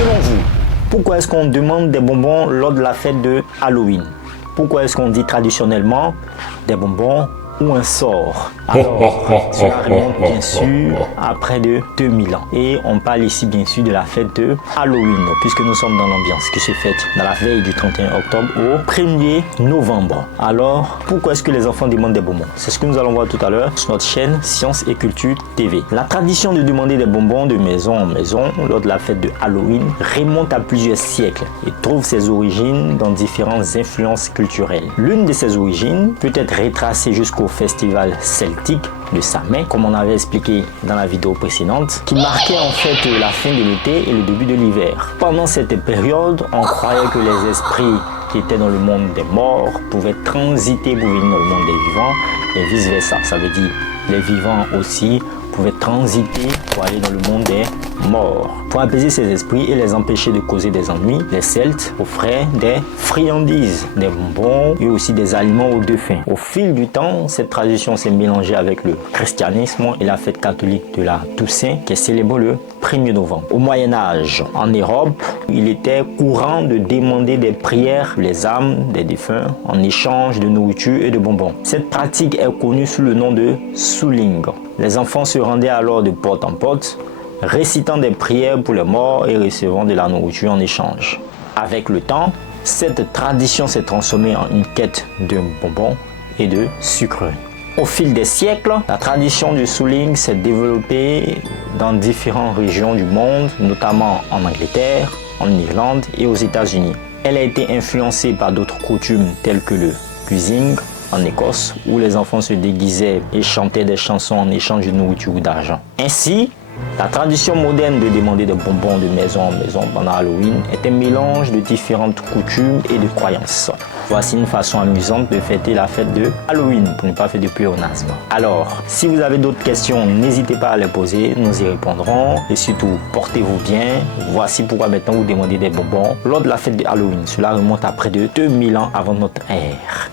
Selon vous, pourquoi est-ce qu'on demande des bonbons lors de la fête de Halloween? Pourquoi est-ce qu'on dit traditionnellement des bonbons ou un sort? Alors, cela remonte bien sûr à près de 2000 ans. Et on parle ici bien sûr de la fête de Halloween, puisque nous sommes dans l'ambiance qui se fête dans la veille du 31 octobre au 1er novembre. Alors, pourquoi est-ce que les enfants demandent des bonbons? C'est ce que nous allons voir tout à l'heure sur notre chaîne Science et Culture TV. La tradition de demander des bonbons de maison en maison lors de la fête de Halloween remonte à plusieurs siècles et trouve ses origines dans différentes influences culturelles. L'une de ses origines peut être retracée jusqu'au festival celtique de Samhain, comme on avait expliqué dans la vidéo précédente, qui marquait en fait la fin de l'été et le début de l'hiver. Pendant cette période, on croyait que les esprits qui étaient dans le monde des morts pouvaient transiter pour venir dans le monde des vivants et vice versa. Ça veut dire les vivants aussi pouvaient transiter pour aller dans le monde des morts. Pour apaiser ces esprits et les empêcher de causer des ennuis, les Celtes offraient des friandises, des bonbons et aussi des aliments aux défunts. Au fil du temps, cette tradition s'est mélangée avec le christianisme et la fête catholique de la Toussaint qui est célébrée le 1er novembre. Au Moyen-Âge, en Europe, il était courant de demander des prières pour les âmes des défunts en échange de nourriture et de bonbons. Cette pratique est connue sous le nom de souling. Les enfants se rendaient alors de porte en porte, récitant des prières pour les morts et recevant de la nourriture en échange. Avec le temps, cette tradition s'est transformée en une quête de bonbons et de sucreries. Au fil des siècles, la tradition du souling s'est développée dans différentes régions du monde, notamment en Angleterre, en Irlande et aux États-Unis. Elle a été influencée par d'autres coutumes telles que le cuisine en Écosse, où les enfants se déguisaient et chantaient des chansons en échange de nourriture ou d'argent. Ainsi, la tradition moderne de demander des bonbons de maison en maison pendant Halloween est un mélange de différentes coutumes et de croyances. Voici une façon amusante de fêter la fête de Halloween pour ne pas faire de pléonasme. Alors, si vous avez d'autres questions, n'hésitez pas à les poser, nous y répondrons. Et surtout, portez-vous bien. Voici pourquoi maintenant vous demandez des bonbons lors de la fête de Halloween. Cela remonte à près de 2000 ans avant notre ère.